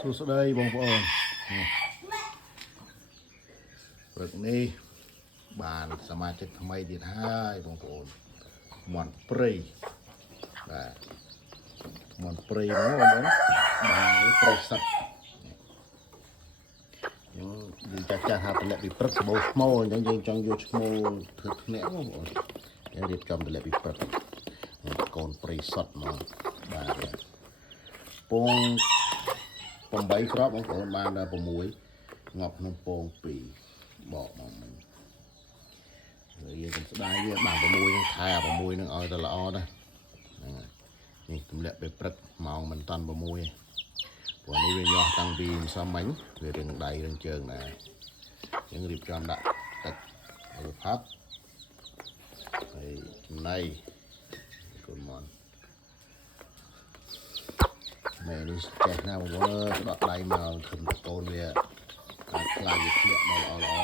សួស្តីបងប្អូនព្រឹកនេះបានសមាជិកថ្មីទៀតហើយបងប្អូនមន់ព្រៃបាទមន់ព្រៃហ្នឹងបងប្អូនបាទព្រៃសត្វយើងចាស់ថាតម្លាក់ពីព្រឹកបោឈ្មោលអញ្ចឹងយើងចង់យកឈ្មោលធ្វើធ្នាក់បងប្អូនយើងរៀបចំតម្លាក់ពីព្រឹកកូនព្រៃសត្វមកបាទពង8គ្រាប់បងប្អូនបានដល់6ងាប់ក្នុងពង2បកមកមិញហើយយើងស្ដាយវាបាន6នឹងថែ6នឹងឲ្យទៅល្អដែរហ្នឹងហើយនេះទម្លាក់ពេលព្រឹកម៉ោងមិនតាន់6ទេព្រោះនេះវាញាស់តាំងពីម្សិលមិញវារៀងដៃរៀងជើងដែរយើងរៀបចំដាក់ទឹកឲ្យផាប់ហើយចំណៃកូនមន់មែននេះចេះណាបងប្អូនដកដៃមកធំកូនវាអាចខ្លាយវាធ្លាក់មកល្អ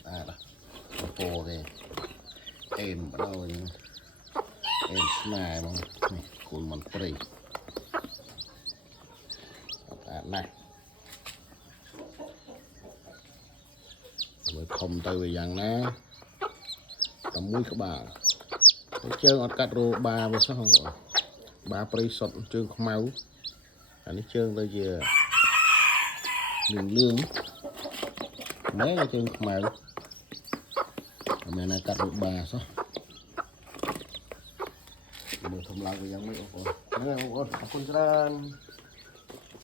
ស្អាតពោគេអេមបដោអេមស្នាបងនេះកូនមន់ព្រៃស្អាតណាស់មើលធំទៅវាយ៉ាងណា6ក្បាលជើងអត់កាត់រោបាវាសោះបងប្អូនបាព្រៃសុតជើងខ្មៅអានេះជើងទៅជាលឿងម៉ែជើងខ្មៅមែនណាកាត់រោបាសោះមើលធំឡើងវាយ៉ាងម៉េចបងប្អូនហ្នឹងបងប្អូនអរគុណច្រើន